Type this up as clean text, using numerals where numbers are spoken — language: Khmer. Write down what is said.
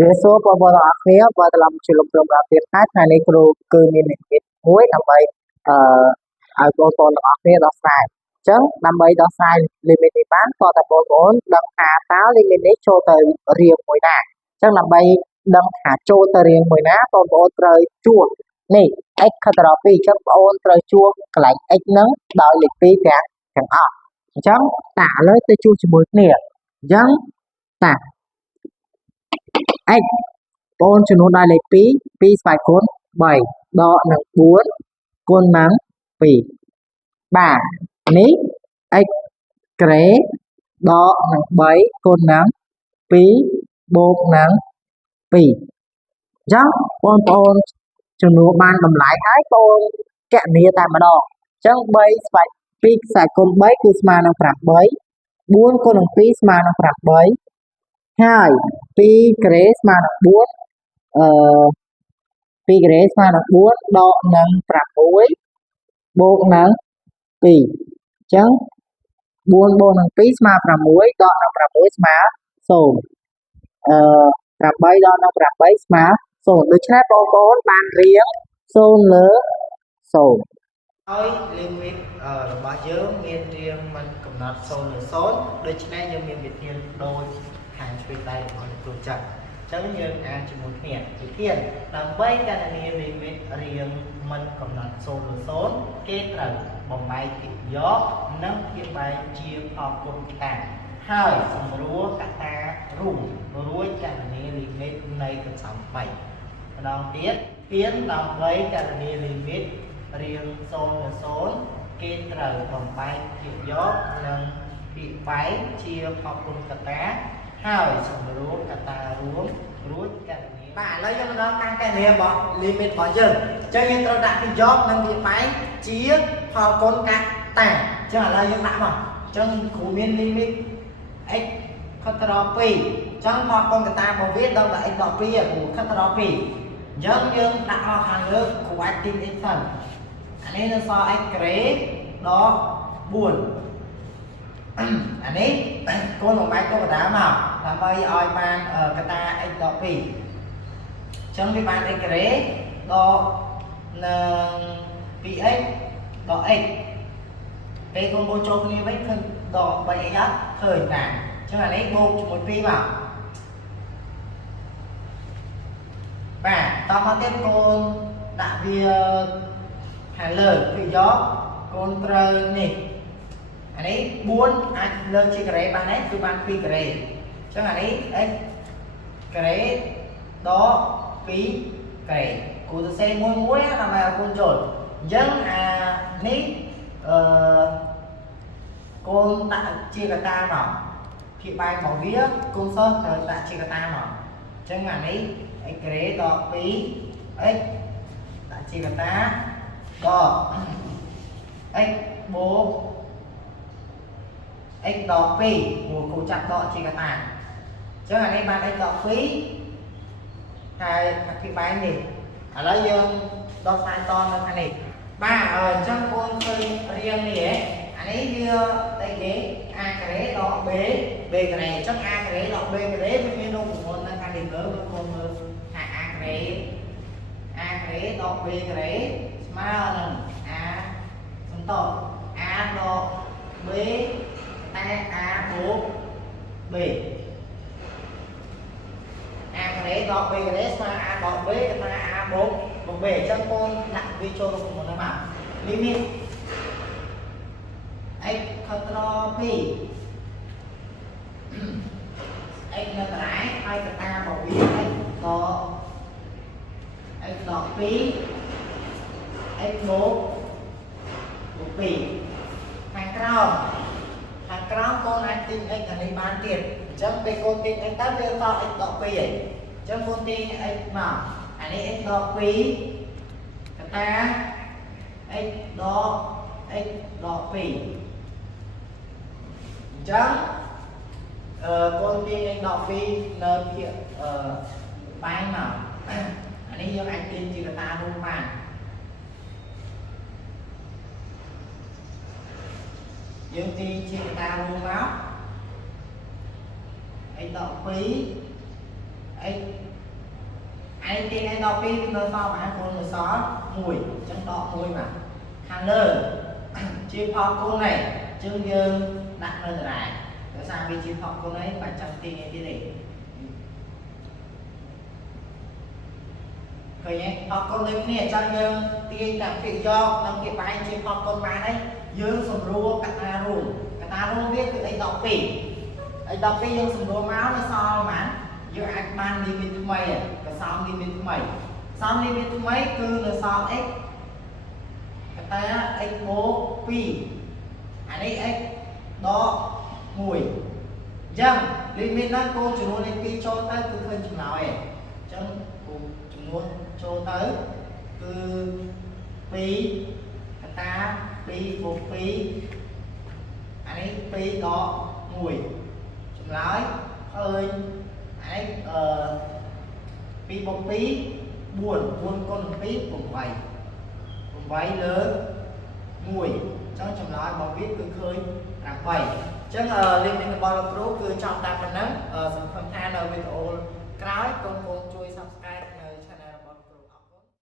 ជាសួរបងប្អូនទាំងអស់គ្នាបើត្រឡប់ជាលោកក្រុមរាប់ទៀតហើយថ្ងៃនេះគ្រូគឺមាននិមិត្តមួយដើម្បីឲ្យបងប្អូនទាំងអស់គ្នាដោះស្រាយអញ្ចឹងដើម្បីដោះស្រាយលីមីតនេះបានក៏តែបងប្អូនដឹងថាតើលីមីតនេះចូលទៅរៀងមួយណាអញ្ចឹងដើម្បីដឹងថាចូលទៅរៀងមួយណាបងប្អូនត្រូវជួសនេះ x ខិតទៅដល់2អញ្ចឹងបងប្អូនត្រូវជួសកន្លែង x ហ្នឹងដោយលេខ2ទាំងអស់អញ្ចឹងតាឥឡូវទៅជួសជាមួយគ្នាអញ្ចឹងតា x បងចំនួនដោយលេខ2 2ស្វ័យគុណ3ដកនឹង4គុណនឹង2បាទនេះ x ក្រេដកនឹង3គុណនឹង2បូកនឹង2អញ្ចឹងបងប្អូនចំនួនបានតម្លៃហើយបងកណនីតែម្ដងអញ្ចឹង3ស្វ័យ2ខ្សែគុណ3គឺស្មើនឹង8 4គុណនឹង2ស្មើនឹង8ហើយ2ក្រេស្មើនឹង42ក្រេស្មើនឹង4ដកនឹង6បូកនឹង2អញ្ចឹង4បូកនឹង2ស្មើ6ដកនឹង6ស្មើ0 8ដកនឹង8ស្មើ0ដូច្នេះបងប្អូនបានរៀង0លើ0ហើយ limit របស់យើងមានរៀងមិនកំណត់0លើ0ដូច្នេះយើងមានវិធានដូចខាងឆ្វេងដៃរបស់គ្រូចាត់អញ្ចឹងយើងអានជាមួយគ្នាវិធានដើម្បីកណនី limit រៀងមិនកំណត់0លើ0គេត្រូវបំបែកភាគយកនិងភាគបែកជាផលគុណខាងហើយសម្រួលកតារួមរួចកណនី limit នៃកន្សំ3ម្ដងទៀតទានដើម្បីកណនី limit រៀង0លើ0គេត្រូវបំបែកភាគយកនិងភាគបែកជាផលគុណកតាហើយសម្រួលកតារួមរួចកណនីបាទឥឡូវយើងមកដល់ការកណនីរបស់ limit របស់យើងអញ្ចឹងយើងត្រូវដាក់ភាគយកនិងភាគបែកជាផលគុណកតាអញ្ចឹងឥឡូវយើងដាក់មកអញ្ចឹងគ្រូមាន limit x ខិតទៅដល់2អញ្ចឹងផលគុណកតារបស់វាដល់តែ x ដល់2គ្រូខិតទៅដល់2អញ្ចឹងយើងដាក់មកខាងលើគ្រូអាចទីx ទៅអានេះនៅសល់ x ក្រេដល់4អានេះកូនបំបែកតុក្កតាមកដើម្បីឲ្យបានកតា x ដល់2អញ្ចឹងវាបាន x ក្រេដល់នឹង 2x ដល់ x ពេលកូនបូកចូលគ្នាវិញឃើញដល់ 3x អត់ឃើញតាអញ្ចឹងអានេះបូកជាមួយ2មកបាទតមកទៀតកូនដាក់វាខាងលើគឺយកកូនត្រូវនេះអានេះ4អាចលើកជាការ៉េបានទេគឺបាន2ការ៉េអញ្ចឹងអានេះ x ការ៉េដល់2ការ៉េគូសរសេរមួយដើម្បីឲ្យកូនយល់អញ្ចឹងអានេះកូនដាក់ជាកតាមកភាគបែករបស់វាកូនសិស្សត្រូវដាក់ជាកតាមកអញ្ចឹងអានេះ x ការ៉េដល់2x ដាក់ជាកតាដល់ x បូក x ដល់2ព្រោះគ្រូចាប់ដកជាកតាអញ្ចឹងអានេះបាន x ដល់2ហើយភាគបែកនេះឥឡូវយើងដោះស្រាយតនៅខាងនេះបាទអញ្ចឹងកូនឃើញរៀងនេះអានេះវាអីគេ a ការ៉េដល់ b ការ៉េអញ្ចឹង a ការ៉េដល់ b ការ៉េវាមានរូបមន្តនៅខាងនេះលើកូនមើលថា a ការ៉េដល់ b ការ៉េស្មើនឹង a សំត a ដល់ b តែ a បូក b a ការ៉េដល់ b ការ៉េស្មើ a ដល់ b តែ a បូក b អញ្ចឹងកូនដាក់វាចូលរូបមន្តហ្នឹងមក limit x ខិតដល់2 x នៅកន្លែងហើយកតារបស់វា x ដល់ 2 x បូក2ខាងក្រោម កូនអាចទាញ x អានេះបានទៀតអញ្ចឹងពេលកូនទាញ x ទៅវាសល់ x ដល់2ហើយអញ្ចឹងកូនទាញ x មកអានេះ x ដល់2កតា x ដល់ 2អញ្ចឹងកូនទាញ x ដល់2នៅភាគបែងមកអានេះយើងអាចទាញជាកតារួមបានយើងទាញជាកតារួមមក x ដល់2 x ai tiền ai đọc đi nơi sau mà con người xó mùi chân đọ mùi mà khăn lơ chia phó con này chân dương đặt lên lại để sao vì chia phó con ấy phải trong tiền ai này rồi nhé phó con ấy nè cho dương tiền tạm thị do nông nghiệp bài chia phó con mà đấy dương sầm rùa cả ta luôn biết từ đây đọc tỷ ai đọc cái dương sầm rùa máu nó so mà dương anh ban đi bên mày à cái sao đi bên mày sao đi bên mấy cứ là sao x ta x bố pi anh ấy x đó mùi dân limit nó cô chủ luôn lên pi cho tới cứ khơi chừng nào ấy chân cùng chừng luôn cho tới cứ pi ta pi bố pi anh ấy pi đó mùi chừng nói ơi ấy pi bông pí buồn con pí cùng vậy lớn mùi trong trong nói mà viết cứ khơi làm vậy chứ liên minh bao lâu cứ trong ta mình nắng sản phẩm than ở video cái con